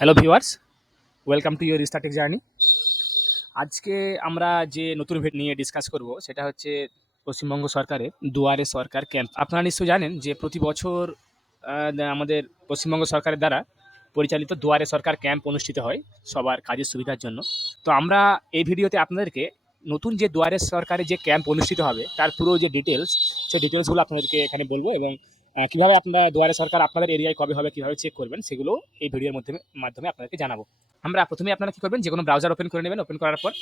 Hello viewers, welcome to your starting journey. আজকে আমরা যে নতুন নিয়ে ডিসকাস করব সেটা হচ্ছে পশ্চিমবঙ্গ সরকারের দুয়ারে সরকার ক্যাম্প। আপনারা নিশ্চয়ই জানেন যে প্রতি বছর আমাদের পশ্চিমবঙ্গ সরকারের দ্বারা পরিচালিত দুয়ারে সরকার ক্যাম্প অনুষ্ঠিত হয় সবার কাজের সুবিধার জন্য। তো আমরা এই ভিডিওতে আপনাদেরকে নতুন যে দুয়ারে সরকারের যে ক্যাম্প অনুষ্ঠিত হবে তার পুরো যে ডিটেলস, সেই ডিটেলসগুলো আপনাদেরকে এখানে বলবো এবং কীভাবে আপনারা দুয়ারে সরকার আপনাদের এরিয়ায় কবে হবে, কীভাবে চেক করবেন, সেগুলো এই ভিডিওর মাধ্যমে আপনাদেরকে জানাবো। আমরা প্রথমে আপনারা কী করবেন, যে কোনো ব্রাউজার ওপেন করে নেবেন। ওপেন করার পর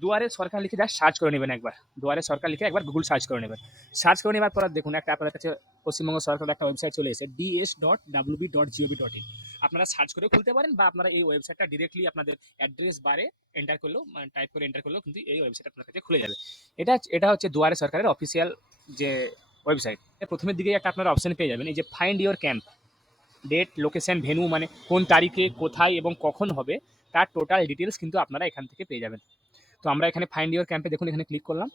দুয়ারে সরকার লিখে জাস্ট সার্চ করে নেবেন একবার। দুয়ারে সরকার লিখে একবার গুগল সার্চ করে নেবেন। সার্চ করে নেওয়ার পর দেখুন একটা আপনাদের কাছে পশ্চিমবঙ্গ সরকারের একটা ওয়েবসাইট চলে এসেছে, ds.wb.gov.in। আপনারা সার্চ করে খুলতে পারেন বা আপনারা এই ওয়েবসাইটটা ডিরেক্টলি আপনাদের অ্যাড্রেস বারে এন্টার করলেও, টাইপ করে এন্টার করলেও কিন্তু এই ওয়েবসাইট আপনার কাছে খুলে যাবে। এটা হচ্ছে দুয়ারে সরকারের অফিসিয়াল যে ওয়েবসাইট। প্রথমের দিকেই একটা আপনারা অপশন পেয়ে যাবেন, এই যে find your camp, date, location, venue, মানে কোন তারিখে, কোথায় এবং কখন হবে তার টোটাল ডিটেলস কিন্তু আপনারা এখান থেকে পেয়ে যাবেন। তো আমরা এখানে ফাইন্ড ইওর ক্যাম্পে দেখুন এখানে ক্লিক করলাম।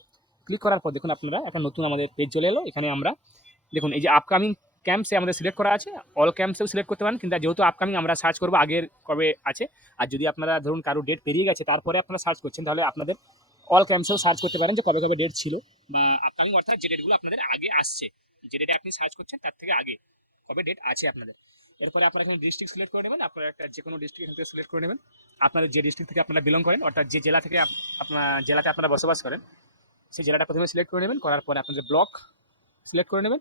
ক্লিক করার পর দেখুন আপনারা একটা নতুন আমাদের পেজ চলে এলো। এখানে আমরা দেখুন এই যে আপকামিং ক্যাম্পসে আমাদের সিলেক্ট করা আছে, অল ক্যাম্পসেও সিলেক্ট করতে পারেন, কিন্তু যেহেতু আপকামিং আমরা সার্চ করবো আগের কবে আছে। আর যদি আপনারা ধরুন কারো ডেট পেরিয়ে গেছে তারপরে আপনারা সার্চ করছেন, তাহলে আপনাদের অল ক্যাম্পসেও সার্চ করতে পারেন যে কবে কবে ডেট ছিল, বা আপকামিং অর্থাৎ যে ডেটগুলো আপনাদের আগে আসছে, যে ডেটে আপনি সার্চ করছেন তার থেকে আগে কবে ডেট আছে আপনাদের। এরপরে আপনারা এখানে ডিস্ট্রিক্ট সিলেক্ট করে নেবেন। আপনারা একটা যে কোনো ডিস্ট্রিক্ট এখান থেকে সিলেক্ট করে নেবেন। আপনাদের যে ডিস্ট্রিক্ট থেকে আপনারা বিলং করেন, অর্থাৎ যে জেলা থেকে আপনার জেলাতে আপনারা বসবাস করেন, সেই জেলাটা প্রথমে সিলেক্ট করে নেবেন। করার পরে আপনাদের ব্লক সিলেক্ট করে নেবেন।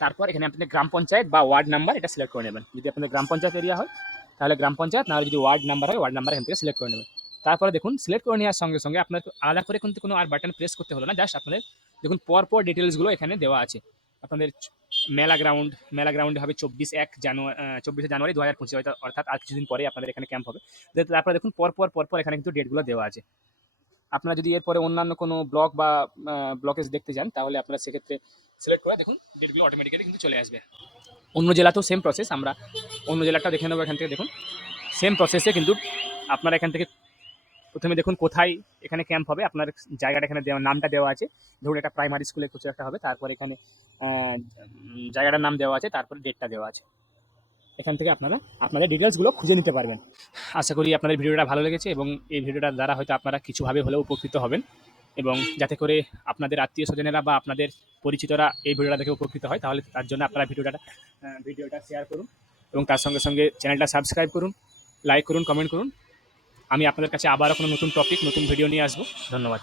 তারপর এখানে আপনাদের গ্রাম পঞ্চায়েত বা ওয়ার্ড নাম্বার এটা সিলেক্ট করে নেবেন। যদি আপনাদের গ্রাম পঞ্চায়েত এরিয়া হয় তাহলে গ্রাম পঞ্চায়েত, না যদি ওয়ার্ড নাম্বার হয় ওয়ার্ড নাম্বার এখান থেকে সিলেক্ট করে নেবেন। তারপরে দেখুন সিলেক্ট করে নেওয়ার সঙ্গে সঙ্গে আপনার আলাদা করে কিন্তু কোনো আর বাটন প্রেস করতে হলো না। জাস্ট আপনাদের দেখুন পরপর ডিটেলসগুলো এখানে দেওয়া আছে। আপনাদের মেলা গ্রাউন্ডে হবে 24শে জানুয়ারি 2025, অর্থাৎ আর কিছুদিন পরে আপনাদের এখানে ক্যাম্প হবে। তারপরে দেখুন পরপর এখানে কিন্তু ডেটগুলো দেওয়া আছে। আপনারা যদি এরপরে অন্যান্য কোনো ব্লক বা ব্লকেজ দেখতে যান তাহলে আপনারা সেক্ষেত্রে সিলেক্ট করে দেখুন ডেটগুলো অটোমেটিক্যালি কিন্তু চলে আসবে। অন্য জেলাতেও সেম প্রসেস, আমরা অন্য জেলাটা দেখে নেবো। এখান থেকে দেখুন সেম প্রসেসে কিন্তু আপনারা এখান থেকে প্রথমে দেখুন কোথায় এখানে ক্যাম্প হবে, আপনার জায়গাটা এখানে নামটা দেওয়া আছে। ধরুন এটা প্রাইমারি স্কুলে কিছু একটা হবে, তারপর এখানে জায়গাটার নাম দেওয়া আছে, তারপরে ডেটটা দেওয়া আছে। এখান থেকে আপনারা আপনাদের ডিটেলসগুলো খুঁজে নিতে পারবেন। আশা করি আপনাদের ভিডিওটা ভালো লেগেছে এবং এই ভিডিওটার দ্বারা হয়তো আপনারা কিছুভাবে হলেও উপকৃত হবেন, এবং যাতে করে আপনাদের আত্মীয় স্বজনেরা বা আপনাদের পরিচিতরা এই ভিডিওটা দেখে উপকৃত হয়, তাহলে তার জন্য আপনারা ভিডিওটা শেয়ার করুন এবং তার সঙ্গে সঙ্গে চ্যানেলটা সাবস্ক্রাইব করুন, লাইক করুন, কমেন্ট করুন। আমি আপনাদের কাছে আবারও কোনো নতুন টপিক, নতুন ভিডিও নিয়ে আসবো। ধন্যবাদ।